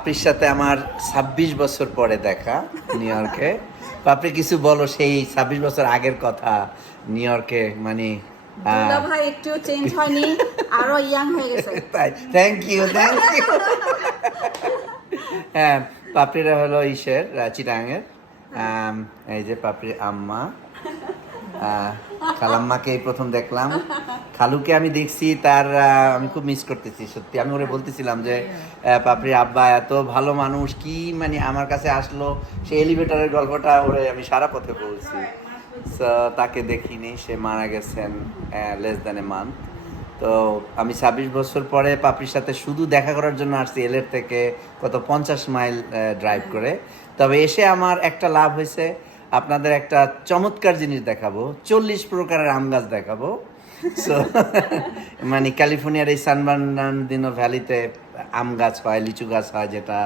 পাপড়ির সাথে আমার ছাব্বিশ বছর পরে দেখা নিউ ইয়র্কে পাপড়ি কিছু বলো সেই ছাব্বিশ বছর আগের কথা নিউ ইয়র্কে মানে ভাই একটু চেঞ্জ হয়নি আরও ইয়াং হয়ে গেছে। তাই থ্যাংক ইউ থ্যাংক ইউ হ্যাঁ পাপড়িরা হলো ইসের চিটাঙের এই যে পাপড়ির আম্মা। খালাম্মাকে এই প্রথম দেখলাম। খালুকে আমি দেখছি তার আমি খুব মিস করতেছি, সত্যি। আমি ওরে বলতেছিলাম যে পাপড়ি আব্বা, এত ভালো মানুষ, কি মানে আমার কাছে আসলো? সে এলিভেটরের গল্পটা ওরে আমি সারা পথে বলছি তাকে দেখিনি, সে মারা গেছেন লেস দ্যান এ মান্থ তো আমি ছাব্বিশ বছর পরে পাপড়ির সাথে শুধু দেখা করার জন্য আসছি, এলের থেকে কত পঞ্চাশ মাইল ড্রাইভ করে। তবে এসে আমার একটা লাভ হয়েছে আপনাদের একটা চমৎকার জিনিস দেখাবো। চল্লিশ প্রকারের আম গাছ দেখাবো। সো মানে ক্যালিফোর্নিয়ার এই সান বার্নার্ডিনো ভ্যালিতে আম গাছ হয় লিচু গাছ হয় যেটা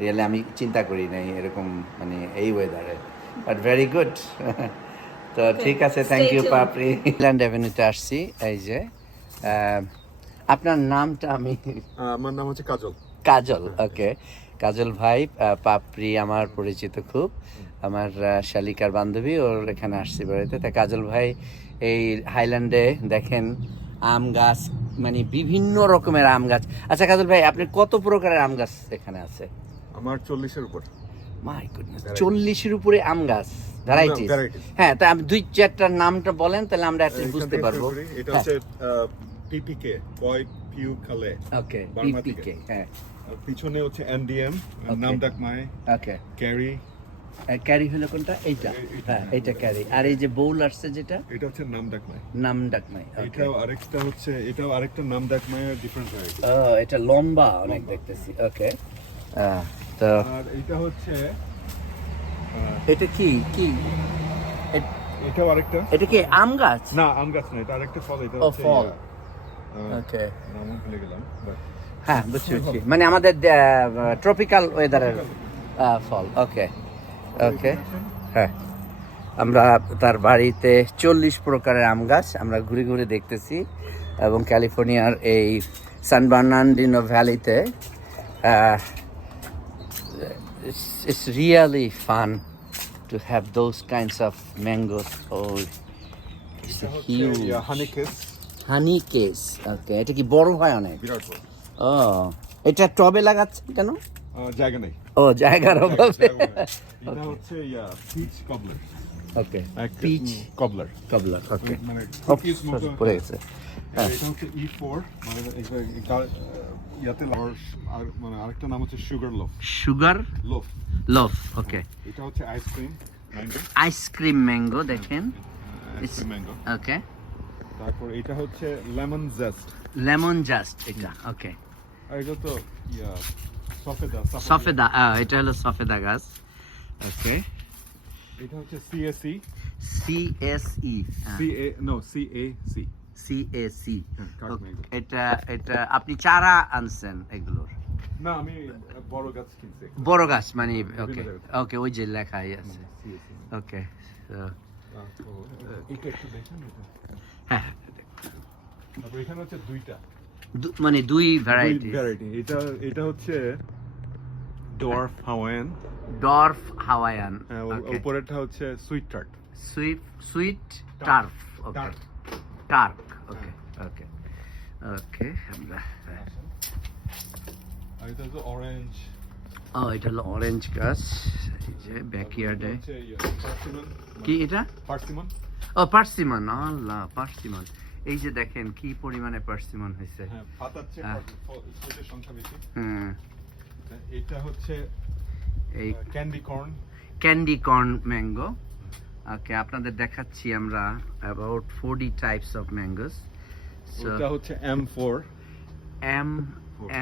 রিয়েলি আমি চিন্তা করি নাই এরকম মানে এই ওয়েদারে বাট ভেরি গুড তো ঠিক আছে থ্যাংক ইউ. পাপড়ি ইল্যান্ড অ্যাভিনিউতে আসছি এই যে আপনার নামটা আমি আমার নাম হচ্ছে কাজল। কাজল ওকে কাজল ভাই পাপড়ি আমার পরিচিত খুব। আমার শালিকার বান্ধবী ওর এখানে আসছি বাড়িতে। তা কাজল ভাই এই হাইল্যান্ডে দেখেন আম গাছ মানে বিভিন্ন রকমের আম গাছ। আচ্ছা কাজল ভাই আপনি কত প্রকারের আম গাছ এখানে আছে? আমার চল্লিশের উপর। মাই গুডনেস চল্লিশের উপরে আম ভ্যারাইটিস? হ্যাঁ তা আমি দুই চারটার নামটা বলেন তাহলে আমরা একটা বুঝতে পারব। এটা হ্যাঁ। হচ্ছে পিপিকে বয় পিউ খালে ওকে পিপিকে হ্যাঁ। পিছনে হচ্ছে এনডিএম. নাম ডাকমায় ওকে। ক্যারি ক্যারি হলো কোনটা? এইটা। হ্যাঁ হ্যাঁ। এইটা ক্যারি আর এই যে বউল আসছে যেটা? এটা হচ্ছে নাম নাম ডাকমাই ওকে এটাও আরেকটা হচ্ছে এটাও আরেকটা নাম ডিফারেন্ট ভ্যারাইটি ও এটা লম্বা অনেক দেখতেছি ওকে তো আর এটা হচ্ছে এটা কি? কি? এটাও আরেকটা। এটা কি আম গাছ? না আম গাছ না এটা আরেকটা ফল এটা হচ্ছে ফল। ওকে নাম ভুলে গেলাম হ্যাঁ বুঝছি বুঝছি। মানে আমাদের ট্রপিক্যাল ওয়েদারের ফল ওকে ওকে হ্যাঁ। আমরা তার বাড়িতে চল্লিশ প্রকারের আম গাছ আমরা ঘুরে ঘুরে দেখতেছি এবং ক্যালিফোর্নিয়ার এই San Bernardino ভ্যালিতে it's really fun to have those kinds of mangoes case honey case okay এটা কি বড় হয় অনেক? বিরাট বড়। ও এটা টবে লাগাচ্ছেন কেন? জায়গা নেই। ও জায়গার অভাবে। এটা হচ্ছে ইয়া পিচ কবলার ওকে পিচ কবলার কবলা ওকে মানে cookies মতো পড়ে গেছে। এটা হচ্ছে ই ফোর মানে এটা- এটা- ইয়াতে আর মানে আরেকটা নাম হচ্ছে sugar loaf sugar loaf love okay এটা হচ্ছে ice cream ice cream mango দেখেন। ম্যাঙ্গো ওকে তারপর এটা হচ্ছে লেমন জেস্ট লেমন জাস্ট এটা ওকে আর এটা তো ইয়া সফেদা সফেদা। এটা হলো সফেদা গাছ। ওকে এটা হচ্ছে CSE no C A C CAC হ্যাঁ, এটা এটা আপনি চারা আনছেন এগুলোর? না আমি বড় গাছ কিনছি বড় গাছ মানে ওকে ওকে ওই যে লেখাই আছে। ওকে দেখেন এটা। হ্যাঁ তারপর এখানে হচ্ছে দুইটা। মানে দুই ভ্যারাইটি ভ্যারাইটি এটা এটা হচ্ছে ডোয়ার্ফ হাওয়ায়ান ডর্ফ হাওয়ায়ান উপরেরটা হচ্ছে sweet tart. Sweet sweet tart okay tart okay okay okay আমরা এটা হচ্ছে অরেঞ্জ ও এটা হলো অরেঞ্জ গাছ এই যে ব্যাকইয়ার্ডে কি এটা? পার্সিমন। ও পার্সিমন আল্লাহ পার্সিমন। এই যে দেখেন কি পরিমাণে পার্সিমন হয়েছে হ্যাঁ হুম। এটা হচ্ছে এই candy corn candy corn mango okay আপনাদের দেখাচ্ছি আমরা about forty types of mangoes ওটা হচ্ছে M four M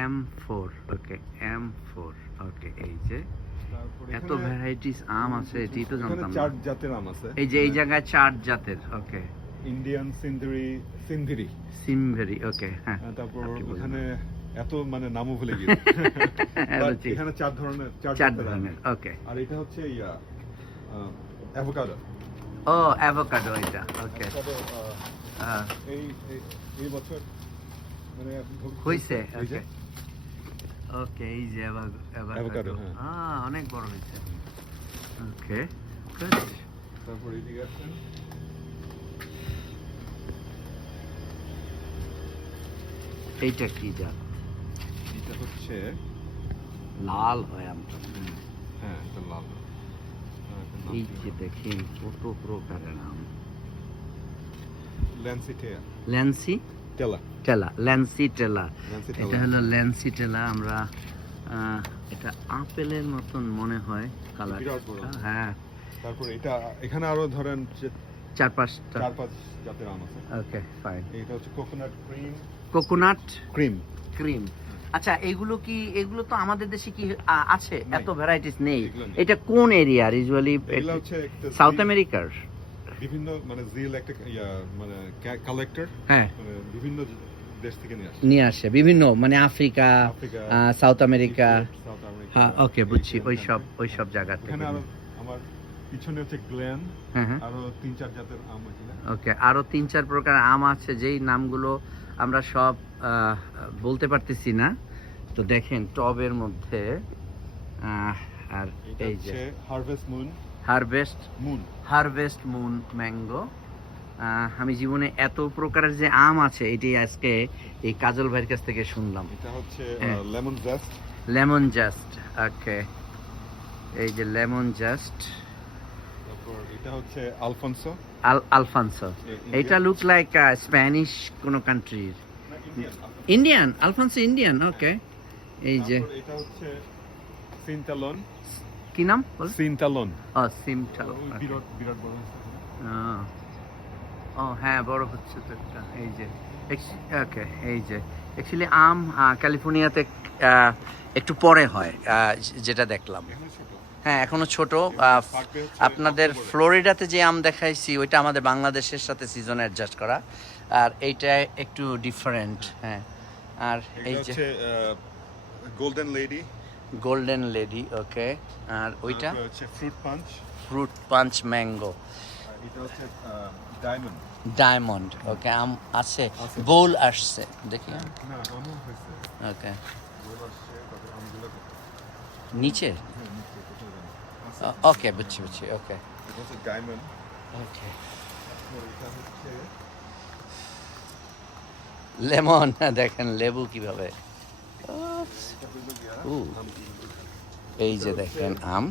M four okay M four okay এই যে। এত এত ভ্যারাইটিস আম আছে এটি তো জানতাম চার জাতের আম আছে। এই যে এই জায়গায় চার জাতের ওকে। ইন্ডিয়ান সিন্ধিরি সিন্ধিরি সিমভেরি ওকে হ্যাঁ তারপর ওখানে এত মানে নামও ভুলে এত এখানে চার ধরনের চার। ধরনের ওকে আর এটা হচ্ছে ইয়া অ্যাভোকাডো ও অ্যাভোকাডো এটা ওকে এই এই- বছর মানে হয়েছে। হয়েছে। ওকে ওকে এই যে অ্যাভোকাডো হ্যাঁ। অনেক বড় হয়েছে। ওকে গুড তারপর এদিকে আসেন। এইটা কি জাত এটা হচ্ছে লাল হয় আমটা। হ্যাঁ এটা লাল। হ্যাঁ, এটার নাম এই? যে দেখেন কত প্রকারের আম। ল্যান্সি টেলা। টেলা ল্যান্সি টেলা। এটা হলো ল্যান্সি টেলা আমরা এটা আপেলের মতন মনে হয় কালার হ্যাঁ। তারপর এটা এখানে আরও ধরেন চার পাঁচটা। চার পাঁচ জাতের আম আছে। ওকে ফাইন এটা হচ্ছে coconut cream coconut cream. Cream. আচ্ছা এগুলো কি এগুলো তো আমাদের দেশে কি আছে? এত ভ্যারাইটিস নেই। এটা কোন এরিয়ার ইউজুয়ালি সাউথ আমেরিকার বিভিন্ন মানে জিল একটা মানে কালেক্টর হ্যাঁ। মানে বিভিন্ন দেশ থেকে নিয়ে আসে। নিয়ে আসে বিভিন্ন মানে আফ্রিকা সাউথ আমেরিকা হ্যাঁ ওকে বুঝছি ওই। সব ওই সব জায়গা থেকে আমার পিছনে হচ্ছে হ্যাঁ হ্যাঁ। আরও তিন চার জাতের আম এখানে ওকে আরও তিন চার প্রকার আম আছে যেই নামগুলো আমরা সব বলতে পারতেছি না। তো দেখেন টবের মধ্যে আর এই যে harvest moon harvest moon harvest moon mango আমি জীবনে এত প্রকারের যে আম আছে এটি আজকে এই কাজল ভাইয়ের কাছ থেকে শুনলাম। এটা হচ্ছে। Lemon just lemon just okay এই যে লেমন জাস্ট তারপর এটা হচ্ছে আলফানসো আলফানসো এটা লুক লাইক স্প্যানিশ কোনো কান্ট্রির ইন্ডিয়ান আলফানসো ইন্ডিয়ান ওকে এই যে. এটা হচ্ছে সিনটালন কি নাম? সিনটালন ও সিমটাল বিরাট বিরাট বড় ও। হ্যাঁ বড় হচ্ছে তো এই যে। ওকে এই যে। অ্যাকচুয়ালি আম ক্যালিফোর্নিয়াতে একটু পরে হয় যেটা দেখলাম। হ্যাঁ এখনও ছোট। আপনাদের ফ্লোরিডাতে যে আম দেখাইছি ওইটা আমাদের বাংলাদেশের সাথে সিজন অ্যাডজাস্ট করা। আর এইটা একটু ডিফারেন্ট হ্যাঁ। আর এই যে golden lady golden lady okay আর ওইটা? হচ্ছে fruit punch fruit punch mango এটা হচ্ছে ডায়মন্ড ডায়মন্ড ওকে আম আছে। বোল আসছে দেখি। হয়েছে। ওকে গোল আসছে তারপর আমগুলো নিচে হ্যাঁ, নিচে কোথাও জানি। আছে। ওকে বুঝছি বুঝছি ওকে ওকে লেমন দেখেন লেবু কীভাবে। এই যে দেখেন আম।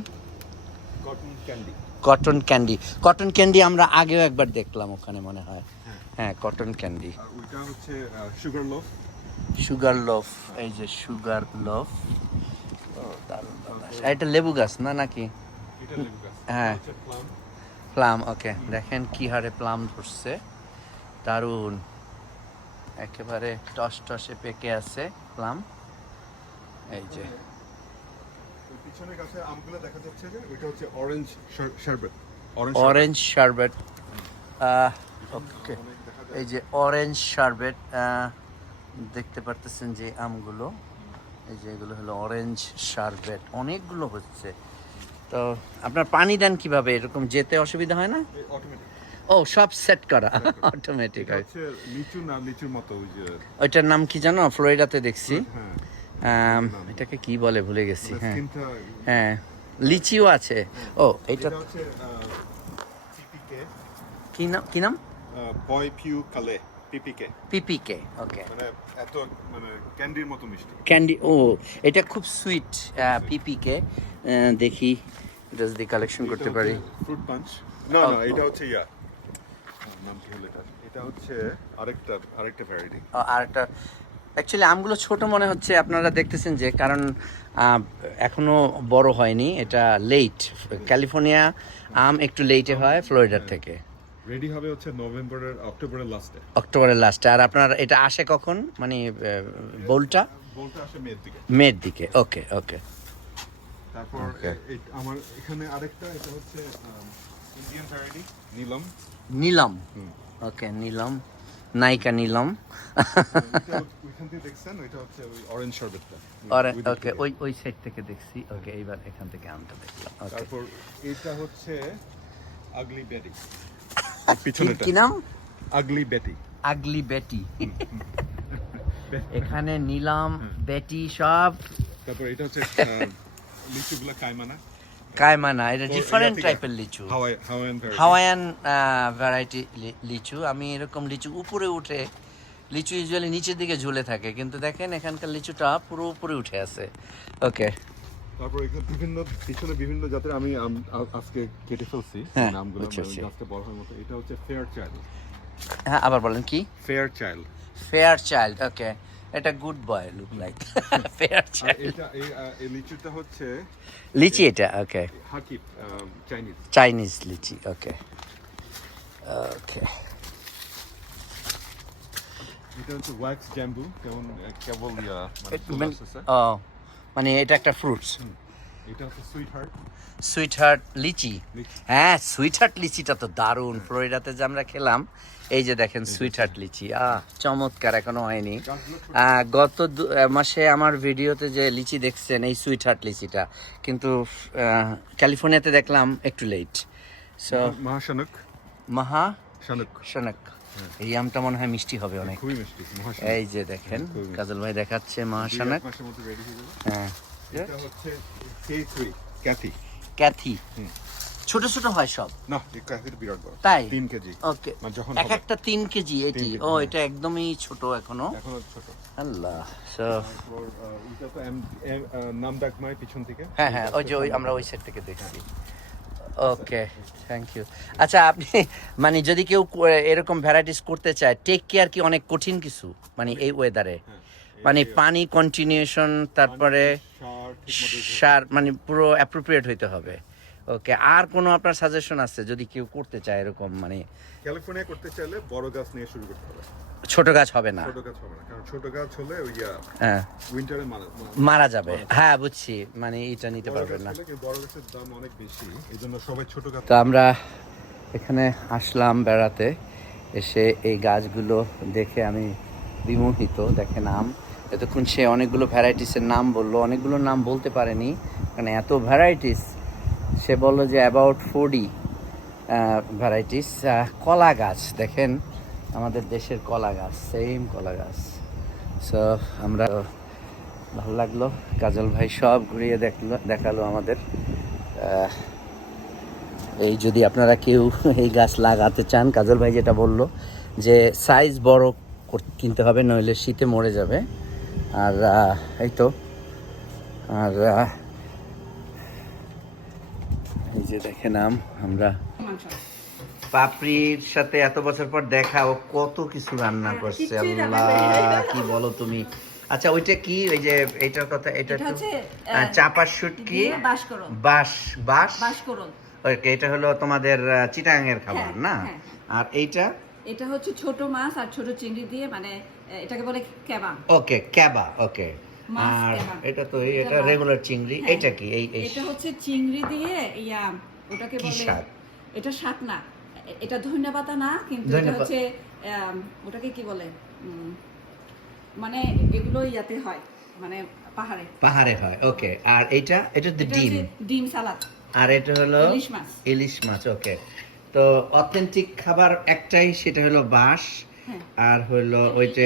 Cotton candy cotton candy cotton candy আমরা আগেও একবার দেখলাম ওখানে মনে হয়। হ্যাঁ। Cotton candy sugar loaf sugar loaf এই যে সুগার লোফ এটা লেবু গাছ না নাকি? হ্যাঁ। Plum okay. দেখেন কি হারে প্লাম ধরছে। দারুণ। একেবারে টস টসে পেকে আছে প্লাম। এই যে। ওই পিছনের আমগুলো দেখা যাচ্ছে যে ওইটা হচ্ছে অরেঞ্জ শারবেট অরেঞ্জ শারবেট ওকে। এই যে অরেঞ্জ শারবেট দেখতে পারতেছেন যে আমগুলো। এই যে এগুলো হলো অরেঞ্জ শারবেট অনেকগুলো হচ্ছে। তো আপনার পানি দেন কীভাবে? এরকম যেতে অসুবিধা হয় না? অটোমেটিক ও সব সেট করা। অটোমেটিক লিচু না লিচুর মতো ওই যে ওইটার নাম কি জানো? ফ্লোরিডাতে দেখছি। হ্যাঁ। এটাকে কি বলে ভুলে গেছি মানে হ্যাঁ। হ্যাঁ। লিচিও আছে। ও এটা কি নাম কি নাম? বয় পিউ কালে পিপিকে। পিপিকে ওকে। মানে এত মানে ক্যান্ডির মতো মিষ্টি। ক্যান্ডি ও এটা খুব সুইট পিপিকে। দেখি। এটা যদি কালেকশন করতে পারি। ফ্রুট পাঞ্চ না না oh. এটা হচ্ছে ইয়া। নাম কি হলো এটা? এটা হচ্ছে আরেকটা আরেকটা ভ্যারাইটি ও, আর একটা অ্যাকচুয়ালি আমগুলো ছোট মনে হচ্ছে আপনারা দেখতেছেন যে কারণ আহ, এখনও বড় হয়নি। এটা লেট ক্যালিফোর্নিয়া আম একটু লেটে হয় ফ্লোরিডার থেকে। রেডি হবে হচ্ছে নভেম্বরের অক্টোবরের লাস্টে অক্টোবরের লাস্টে আর আপনার এটা আসে কখন? মানে বোলটা? বলতে আসে মেয়ের দিকে। মের দিকে। ওকে ওকে তারপর আমার এখানে আরেকটা এটা হচ্ছে ইন্ডিয়ান ভ্যারাইটি নিলাম। নিলাম। ওকে নিলাম। নায়িকা নিলাম। ওইখান থেকে দেখছেন? ওইটা হচ্ছে ওই অরেঞ্জ শরবতটা। ওকে ওই ওই সাইড থেকে দেখছি। ওকে এইবার এখান থেকে আমটা দেখলাম। তারপর এটা হচ্ছে আগলি বেটি কি পিছনেটা কি নাম? আগলি বেটি আগলি বেটি এখানে নিলাম বেটি সব। তারপর এটা হচ্ছে লিচুগুলো কাইমানা কায়মানা এটা ডিফারেন্ট টাইপের লিচু। হাওয়াই হাওয়াইয়ান ভ্যারাইটি লিচু। আমি এরকম লিচু উপরে উঠে লিচু ইউজুয়ালি নিচের দিকে ঝুলে থাকে কিন্তু দেখেন এখানকার লিচুটা পুরো উপরে উঠে আছে। ওকে তারপর এখানে বিভিন্ন পিছনে বিভিন্ন জাতের আমি আজকে কেটে ফেলছি হ্যাঁ, নামগুলো মানে বুঝছি। গাছটা বড় হওয়ার মতো। এটা হচ্ছে ফেয়ার চাইল্ড হ্যাঁ আবার বলেন কি? ফেয়ার চাইল্ড ফেয়ার চাইল্ড ওকে এটা good boy look like fair এটা এই লিচুটা হচ্ছে লিচি এটা ওকে হাকিব চাইনিজ। চাইনিজ লিচি ওকে ওকে এটা হচ্ছে ওয়াক্স জ্যাম্বু যেমন কেবল মানে ও মানে এটা একটা ফ্রুটস এটা হচ্ছে sweet heart sweet heart lychee. Lychee. হ্যাঁ সুইট হার্ট লিচিটা তো দারুণ। ফ্লোরিডাতে যে আমরা খেলাম এই যে দেখেন সুইট হার্ট লিচি। আহ চমৎকার এখনও হয়নি। গত মাসে আমার ভিডিওতে যে লিচি দেখছেন এই সুইট হার্ট লিচিটা কিন্তু ক্যালিফোর্নিয়াতে দেখলাম একটু লেট সো মহাশানুক। মাহা শানুক। শনক। এই আমটা মনে হয় মিষ্টি হবে অনেক। খুবই মিষ্টি এই যে দেখেন খুবই কাজল ভাই দেখাচ্ছে মহাশনক। হয়ে যাবে। হ্যাঁ। এটা হচ্ছে ক্যাথি ক্যাথি। ছোট ছোট হয় সব? না এই ক্যাথির বিরাট বড়। তাই? তিন কেজি। ওকে। মানে যখন এক একটা তিন কেজি এটি? ও হ্যাঁ। এটা একদমই ছোট এখনও? এখনও ছোট। আল্লাহ সো ওইটা তো নাম পিছন থেকে। হ্যাঁ হ্যাঁ ওই যে ওই আমরা ওই সাইড থেকে দেখছি। ওকে থ্যাংক ইউ আচ্ছা আপনি মানে যদি কেউ এরকম ভ্যারাইটিস করতে চায় টেক কেয়ার কি অনেক কঠিন কিছু? মানে এই ওয়েদারে হ্যাঁ, মানে পানি কন্টিনিউশন তারপরে। সার মানে পুরো অ্যাপ্রোপ্রিয়েট হইতে হবে। ওকে আর কোনো আপনার সাজেশন আছে যদি কেউ করতে চায় এরকম মানে ক্যালিফোর্নিয়া করতে চাইলে বড় গাছ নিয়ে শুরু করতে হবে। ছোট গাছ হবে না? ছোট গাছ হবে না কারণ ছোট গাছ হলে ওই হ্যাঁ। উইন্টারে মারা যাবে। হ্যাঁ বুঝছি মানে এটা নিতে পারবেন না। বড় গাছের দাম অনেক বেশি এই জন্য সবাই ছোট গাছ তো আমরা এখানে আসলাম বেড়াতে এসে এই গাছগুলো দেখে আমি বিমোহিত দেখে নাম। এতক্ষণ সে অনেকগুলো ভ্যারাইটিসের নাম বলল অনেকগুলো নাম বলতে পারেনি কারণ এত ভ্যারাইটিস সে বলল যে অ্যাবাউট ফোর্টি ভ্যারাইটিস কলা গাছ। দেখেন, আমাদের দেশের কলা গাছ সেম কলা গাছ। সো আমরা ভালো লাগল। কাজল ভাই সব ঘুরিয়ে দেখল, দেখাল আমাদের। এই যদি আপনারা কেউ এই গাছ লাগাতে চান, কাজল ভাই যেটা বলল যে সাইজ বড় কিনতে হবে, নইলে শীতে মরে যাবে। আর এই তো। আর যে দেখে নাম আমরা পাপড়ির সাথে এত বছর পর দেখা ও কত কিছু রান্না করছে আল্লাহ কি বলো তুমি? আচ্ছা ওইটা কি? ওই যে এইটার কথা এটা চাপার শুটকি বাস করো বাস বাস বাস করো ওকে এটা হলো তোমাদের চিটাঙ্গের খাবার হ্যাঁ, না? হ্যাঁ। আর এইটা? এটা হচ্ছে ছোট মাছ আর ছোট চিংড়ি দিয়ে মানে এটাকে বলে কেবাম। ওকে ক্যাবা ওকে। আর। এটা তো এই- এটা এটা রেগুলার চিংড়ি হ্যাঁ। এটা কি? এই এটা হচ্ছে চিংড়ি দিয়ে ইয়া ওটাকে বলে এটা শাক না। এটা না কিন্তু এটা হচ্ছে ওটাকে কি বলে? মানে এগুলো ইয়াতে হয় মানে পাহাড়ে। পাহাড়ে হয় ওকে। আর এইটা এটা তো এটা ডিম। ডিম সালাদ। আর এটা হলো ইলিশ মাছ। ইলিশ মাছ ওকে। তো অথেন্টিক খাবার একটাই সেটা হলো বাঁশ। আর হলো ওইটা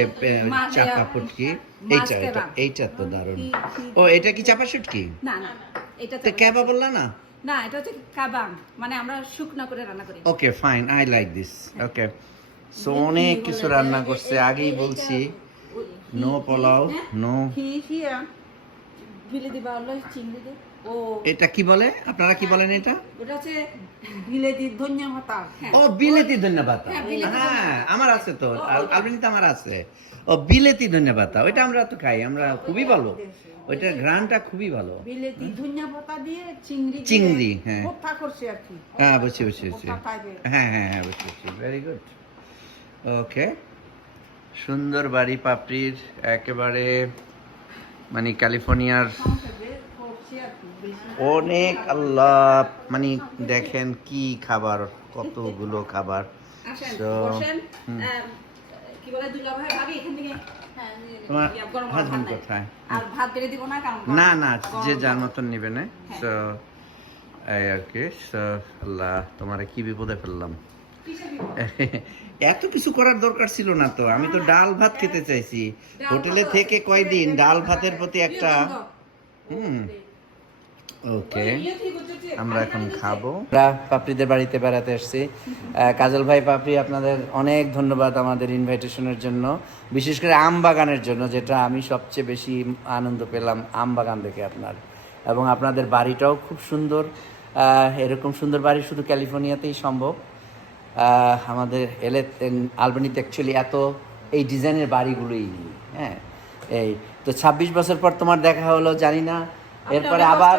মা- চাপা ফুটকি এইটা এটা এইটা তো দারুণ। কি- ও এটা কি চাপা শুটকি? না না এটা তো ক্যাবা বললা না? না এটা হচ্ছে কাবাম মানে আমরা শুকনা করে রান্না করি। Okay fine I like this okay so অনেক কিছু রান্না করছে আগেই বলছি। নো পোলাও নো হি হিয়া গিলে দিবা হলো চিংড়ি দিয়ে। ও। এটা কি বলে? আপনারা কি বলেন এটা? ওটা হচ্ছে বিলেতি ধনিয়া পাতা হ্যাঁ। ও বিলেতি ধন্যবাদ। হ্যাঁ, হ্যাঁ আমার আছে তো। আলবেনিতে আমার আছে। ও বিলেতি ধন্যবাদ। ওইটা আমরা তো খাই আমরা খুবই ভালো। ওইটার ঘ্রাণটা খুবই ভালো। বিলেতি ধনিয়া পাতা দিয়ে চিংড়ি চিংড়ি, হ্যাঁ। কোথা করছে আর কি। হ্যাঁ বুঝছি বুঝছি বুঝছি হ্যাঁ হ্যাঁ হ্যাঁ বুঝছি বুঝছি ভেরি গুড ওকে সুন্দর বাড়ি পাপড়ির একেবারে মানে ক্যালিফোর্নিয়ার অনেক আল্লাহ মানে দেখেন কি খাবার কতগুলো খাবার। হ্যাঁ, না না যে যার মতন নিবে না। হ্যাঁ। তো এই আর কি আল্লাহ তোমার কি বিপদে ফেললাম? এত কিছু করার দরকার ছিল না তো। আমি তো ডাল ভাত খেতে চাইছি। হোটেলে থেকে কয়দিন ডাল ভাতের প্রতি একটা। হুম। ওকে আমরা এখন খাব। আমরা পাপড়িদের বাড়িতে বেড়াতে এসেছি। কাজল ভাই, পাপড়ি, আপনাদের অনেক ধন্যবাদ আমাদের ইনভাইটেশনের জন্য। বিশেষ করে আম বাগানের জন্য, যেটা আমি সবচেয়ে বেশি আনন্দ পেলাম আম বাগান দেখে আপনার। এবং আপনাদের বাড়িটাও খুব সুন্দর। এরকম সুন্দর বাড়ি শুধু ক্যালিফোর্নিয়াতেই সম্ভব। আমাদের এলে আলবানিতে অ্যাকচুয়ালি এত এই ডিজাইনের বাড়িগুলোই হ্যাঁ? এই, তো ছাব্বিশ বছর পর তোমার দেখা হলো, জানি না। এরপরে আবার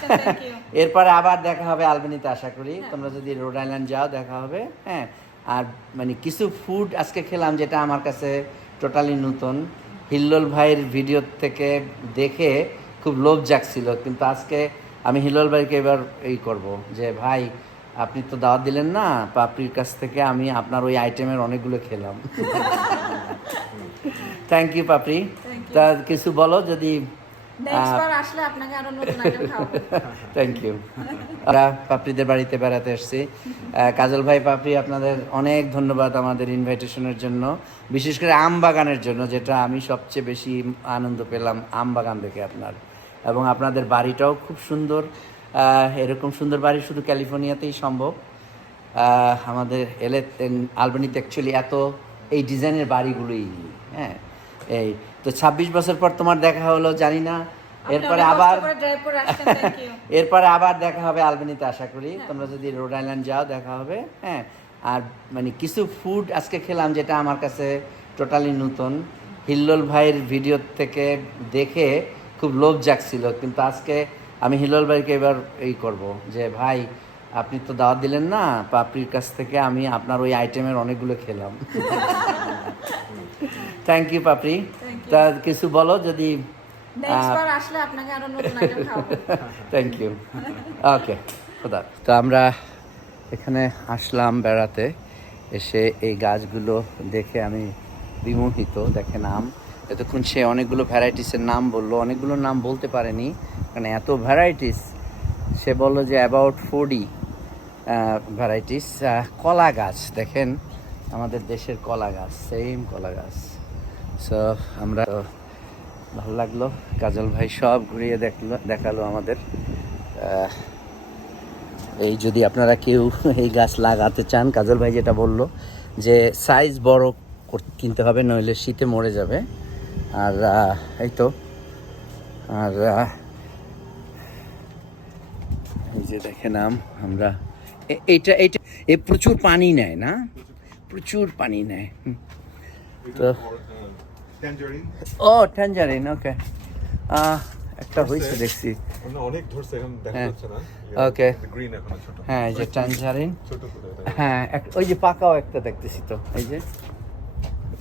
এরপরে আবার দেখা হবে আলবেনিতে আশা করি। তোমরা যদি রোড আইল্যান্ড যাও দেখা হবে হ্যাঁ। আর মানে কিছু ফুড আজকে খেলাম যেটা আমার কাছে টোটালি নতুন। হিল্লোল ভাইয়ের ভিডিও থেকে দেখে খুব লোভ জাগছিল কিন্তু আজকে আমি হিল্লোল ভাইকে এবার এই করব যে ভাই আপনি তো দাওয়াত দিলেন না পাপড়ির কাছ থেকে আমি আপনার ওই আইটেমের অনেকগুলো খেলাম। Thank you Papri. তা কিছু বলো যদি থ্যাংক ইউ আমরা পাপড়িদের বাড়িতে বেড়াতে এসেছি। কাজল ভাই পাপড়ি আপনাদের অনেক ধন্যবাদ আমাদের ইনভাইটেশনের জন্য বিশেষ করে আম বাগানের জন্য যেটা আমি সবচেয়ে বেশি আনন্দ পেলাম আম বাগান দেখে আপনার। এবং আপনাদের বাড়িটাও খুব সুন্দর। এরকম সুন্দর বাড়ি শুধু ক্যালিফোর্নিয়াতেই সম্ভব। আমাদের এলে আলবানিতে অ্যাকচুয়ালি এত এই ডিজাইনের বাড়িগুলোই হ্যাঁ। এই তো ছাব্বিশ বছর পর তোমার দেখা হলো জানি না। এরপরে আবার এরপরে আবার দেখা হবে আলবেনিতে আশা করি। তোমরা যদি রোড আইল্যান্ড যাও দেখা হবে হ্যাঁ। আর মানে কিছু ফুড আজকে খেলাম যেটা আমার কাছে টোটালি নতুন। হিল্লোল ভাইয়ের ভিডিও থেকে দেখে খুব লোভ জাগছিল কিন্তু আজকে আমি হিল্লোল ভাইকে এবার এই করব যে ভাই আপনি তো দাওয়াত দিলেন না পাপড়ির কাছ থেকে আমি আপনার ওই আইটেমের অনেকগুলো খেলাম। Thank you Papri. তা কিছু বলো যদি থ্যাংক ইউ ওকে খোদা। তো আমরা এখানে আসলাম বেড়াতে। এসে এই গাছগুলো দেখে আমি বিমোহিত দেখেন আম এতক্ষণ সে অনেকগুলো ভ্যারাইটিসের নাম বলল। অনেকগুলো নাম বলতে পারেনি কারণ এত ভ্যারাইটিস সে বলল যে অ্যাবাউট ফোর্টি ভ্যারাইটিস কলা গাছ, দেখেন, আমাদের দেশের কলা গাছ সেম কলা গাছ। সো আমরা ভালো লাগল, কাজল ভাই সব ঘুরিয়ে দেখল, দেখাল আমাদের। এই যদি আপনারা কেউ এই গাছ লাগাতে চান, কাজল ভাই যেটা বলল, যে সাইজ বড় কিনতে হবে, নইলে শীতে মরে যাবে। আর এই তো, আর এই যে দেখে নাম আমরা এইটা এইটা এ প্রচুর পানি নেয় না? প্রচুর পানি নেয় তো ও ট্যাঞ্জারিন ওকে একটা হয়েছে দেখছি। অনেক ধরছে এখন দেখা হ্যাঁ। যাচ্ছে না। Okay. গ্রিন এখনও ছোট। হ্যাঁ এই যে ট্যাঞ্জারিন ছোট ছোট হ্যাঁ ওই যে পাকাও একটা দেখতেছি তো এই যে।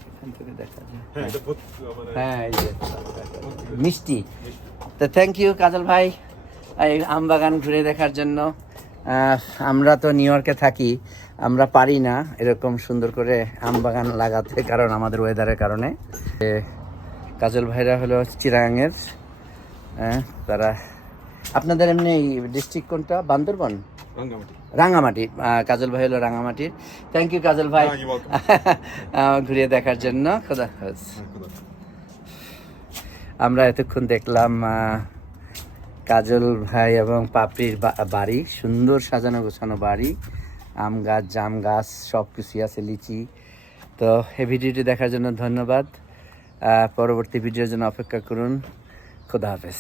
এখান থেকে দেখা যায়। হ্যাঁ মানে হ্যাঁ এই যে মিষ্টি। তো থ্যাংক ইউ কাজল ভাই এই আম বাগান ঘুরে দেখার জন্য। আমরা তো নিউ ইয়র্কে থাকি আমরা পারি না এরকম সুন্দর করে আম বাগান লাগাতে কারণ আমাদের ওয়েদারের কারণে। কাজল ভাইরা হলো চিরাঙের হ্যাঁ তারা আপনাদের এমনি ডিস্ট্রিক্ট কোনটা? বান্দরবন? রাঙ্গামাটি। রাঙামাটি কাজল ভাই হলো রাঙামাটির থ্যাংক ইউ কাজল ভাই। হ্যাঁ, ঘুরিয়ে দেখার জন্য। খোদা। হ্যাঁ। আমরা এতক্ষণ দেখলাম কাজল ভাই এবং পাপড়ির বাড়ি, সুন্দর সাজানো গোছানো বাড়ি, আম গাছ, জাম গাছ সব কিছুই আছে, লিচি। তো এই ভিডিওটি দেখার জন্য ধন্যবাদ। পরবর্তী ভিডিওর জন্য অপেক্ষা করুন। খোদা হাফেজ।